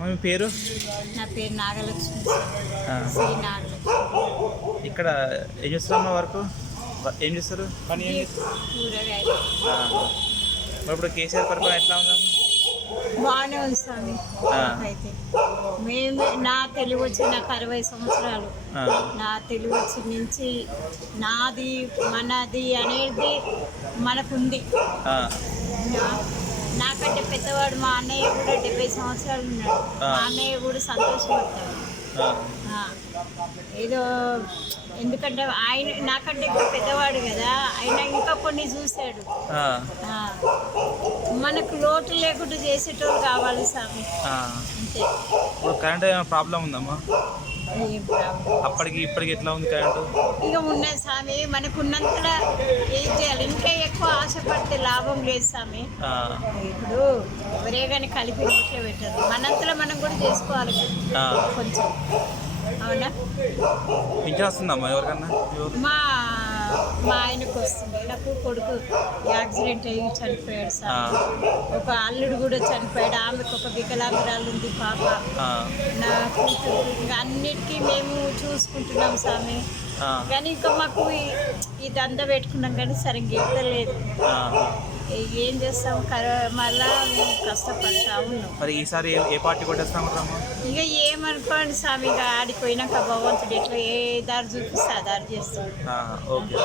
మీ పేరు? నా పేరు నాగలక్ష్మి ఆ. శ్రీ నాగలక్ష్మి. ఇక్కడ ఏం చేస్తారమ్మా వరకు? ఏం చేస్తారు పని? ఏం చేస్తారు? కూరగాయలు మరి ఇప్పుడు కేసీఆర్ పరిపాలన ఎట్లా ఉందమ్మా? బాగానే ఉంది స్వామి. అయితే నా తెలివి వచ్చి నాకు 60 సంవత్సరాలు. నా తెలివి వచ్చి నుంచి నాది మనది అనేది మనకుంది. నాకంటే పెద్దవాడు మా అన్నయ్య కూడా 70 సంవత్సరాలు ఉన్నాడు. మా అన్నయ్య కూడా సంతోషపడతాడు. ఏదో ఎందుకంటే ఆయన నాకంటే ఇప్పుడు పెద్దవాడు కదా, ఆయన ఇంకా కొన్ని చూశాడు. మనకు లోటు లేకుండా చేసేటోళ్ళు కావాలి స్వామి. అంతే. ఇప్పుడు కరెంట్ ఏమైనా ప్రాబ్లం ఉందమ్మా? ఏం ప్రాబ్లం అప్పటికి ఇప్పటికి ఎట్లా ఉంది కరెంటు? ఇక ఉన్నది స్వామి, మనకు ఉన్నంతలో ఏం చేయాలి. ఇంకా ఎక్కువ ఆశపడితే లాభం లేదు స్వామి. ఇప్పుడు ఎవరే కానీ కలిపి నోట్లో పెట్టరు. మనంతలో మనం కూడా చేసుకోవాలి కదా కొంచెం. అవునా? పింఛన్ వస్తుందమ్మా ఎవరికన్నా? మా ఆయనకు వస్తుంది. నాకు కొడుకు యాక్సిడెంట్ అయ్యి చనిపోయాడు సార్. ఒక అల్లుడు కూడా చనిపోయాడు. ఆమెకు ఒక వికలాంగురాలు ఉంది పాప. నా కూతురు ఇంకా అన్నిటికీ మేము చూసుకుంటున్నాం స్వామి. కానీ ఇంకా మాకు ఈ దంద పెట్టుకున్నాం కానీ సరిగ్గా ఎక్కలేదు. ఏం చేస్తాం, మళ్ళా మేము కష్టపడతా ఉన్నాం. మరి ఈసారి ఏ పార్టీ కొట్టేస్తామంటారమ్మా? ఇక ఏమనుకోండి స్వామి, ఇక ఆడిపోయినాక భగవంతుడు ఎట్లా ఏ దారి చూపిస్తే ఆ దారి చేస్తాం. ఓకే.